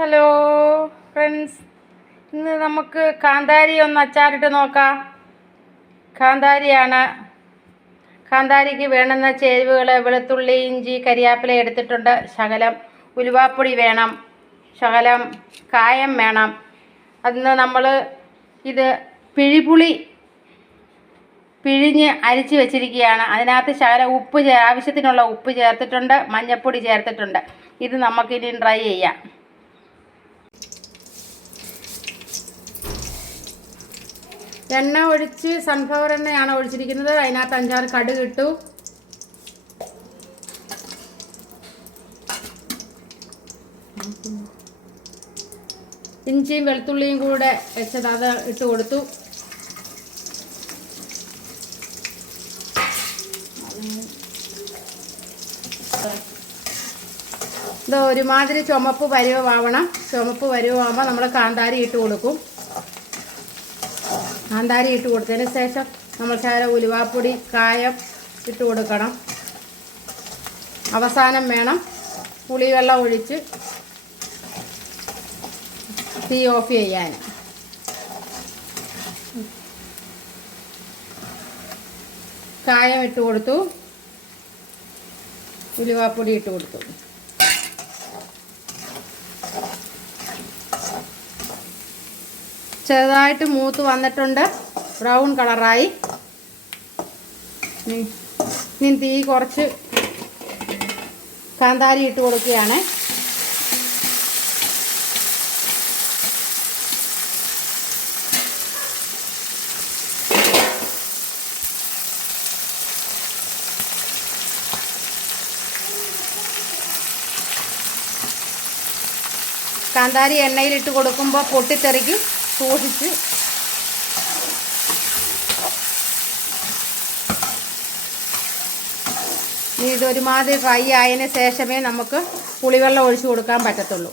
Hello friends, ഇന്ന് നമുക്ക് കാന്താരി ഒന്ന് അച്ചാറിട്ട് നോക്കാം. കാന്താരിയാണ്. കാന്താരിക്ക് വേണ്ടുന്ന ചേരുവകൾ: വെളുത്തുള്ളി, ഇഞ്ചി, കരിയാപ്പില എടുത്തിട്ടുണ്ട്. ശകലം ഉലുവാപ്പൊടി വേണം. ശകലം കായം വേണം. അതിന് നമ്മൾ ഇത് പിഴിപുളി പിഴിഞ്ഞ് അരിച്ച് വെച്ചിരിക്കുകയാണ്. അതിനകത്ത് ശകലം ആവശ്യത്തിനുള്ള ഉപ്പ് ചേർത്തിട്ടുണ്ട്. മഞ്ഞൾപ്പൊടി ചേർത്തിട്ടുണ്ട്. ഇത് നമുക്കിനി ട്രൈ ചെയ്യാം. എണ്ണ ഒഴിച്ച് സൺഫ്ലവർ എണ്ണയാണ് ഒഴിച്ചിരിക്കുന്നത്. അതിനകത്ത് 5-6 കടുക് ഇട്ടു. ഇഞ്ചിയും വെളുത്തുള്ളിയും കൂടെ വെച്ചത് അത് ഇട്ട് കൊടുത്തു. ഇത് ഒരുമാതിരി ചുമപ്പ് പരുവമാവണം. ചുമപ്പ് പരുവമാകുമ്പോൾ നമ്മൾ കാന്താരി ഇട്ട് കൊടുക്കും. കാന്താരി ഇട്ട് കൊടുത്തതിന് ശേഷം നമ്മൾ ശകലം ഉലുവാപ്പൊടി, കായം ഇട്ട് കൊടുക്കണം. അവസാനം വേണം പുളിവെള്ളം ഒഴിച്ച് തീ ഓഫ് ചെയ്യാൻ. കായം ഇട്ട് കൊടുത്തു. ഉലുവാപ്പൊടി ഇട്ട് കൊടുത്തു. ചെറുതായിട്ട് മൂത്ത് വന്നിട്ടുണ്ട്. ബ്രൗൺ കളറായി. ഇനി തീ കുറച്ച് കാന്താരി ഇട്ട് കൊടുക്കുകയാണ്. കാന്താരി എണ്ണയിലിട്ട് കൊടുക്കുമ്പോൾ പൊട്ടിത്തെറിക്കും. സൂക്ഷിച്ച് ഇതൊരുമാതിരി ഫ്രൈ ആയതിന് ശേഷമേ നമുക്ക് പുളിവെള്ളം ഒഴിച്ചു കൊടുക്കാൻ പറ്റത്തുള്ളൂ.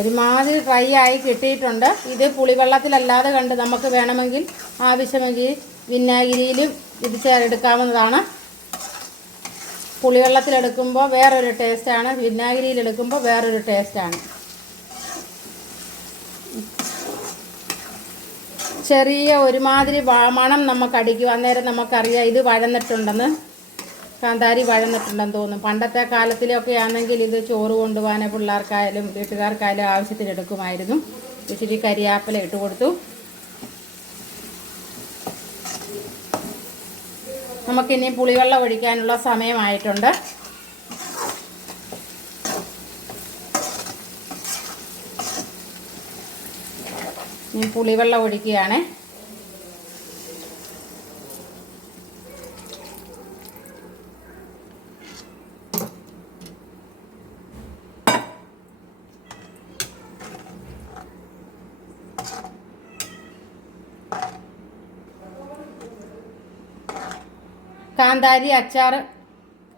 ഒരുമാതിരി ഫ്രൈ ആയി കിട്ടിയിട്ടുണ്ട്. ഇത് പുളിവെള്ളത്തിലല്ലാതെ കണ്ട് നമുക്ക് വേണമെങ്കിൽ ആവശ്യമെങ്കിൽ വിനാഗിരിയിലും ഇത് എടുക്കാവുന്നതാണ്. പുളിവെള്ളത്തിലെടുക്കുമ്പോൾ വേറൊരു ടേസ്റ്റാണ്, വിനാഗിരിയിലെടുക്കുമ്പോൾ വേറൊരു ടേസ്റ്റാണ്. ചെറിയ ഒരുമാതിരി മണം നമുക്കടിക്കും. അന്നേരം നമുക്കറിയാം ഇത് വഴന്നിട്ടുണ്ടെന്ന്. കാന്താരി വഴന്നിട്ടുണ്ടെന്ന് തോന്നും. പണ്ടത്തെ കാലത്തിലൊക്കെ ആണെങ്കിൽ ഇത് ചോറ് കൊണ്ടുപോകാൻ പിള്ളേർക്കായാലും വീട്ടുകാർക്കായാലും ആവശ്യത്തിന് എടുക്കുമായിരുന്നു. ഇച്ചിരി കരിയാപ്പില ഇട്ട് കൊടുത്തു. നമുക്കിനി പുളിവെള്ളം ഒഴിക്കാനുള്ള സമയമായിട്ടുണ്ട്. ഇനി പുളിവെള്ളം ഒഴിക്കുകയാണ്.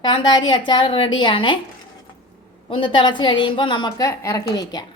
കാന്താരി അച്ചാർ റെഡിയാണ്. ഒന്ന് തിളച്ച് കഴിയുമ്പോൾ നമുക്ക് ഇറക്കി വയ്ക്കാം.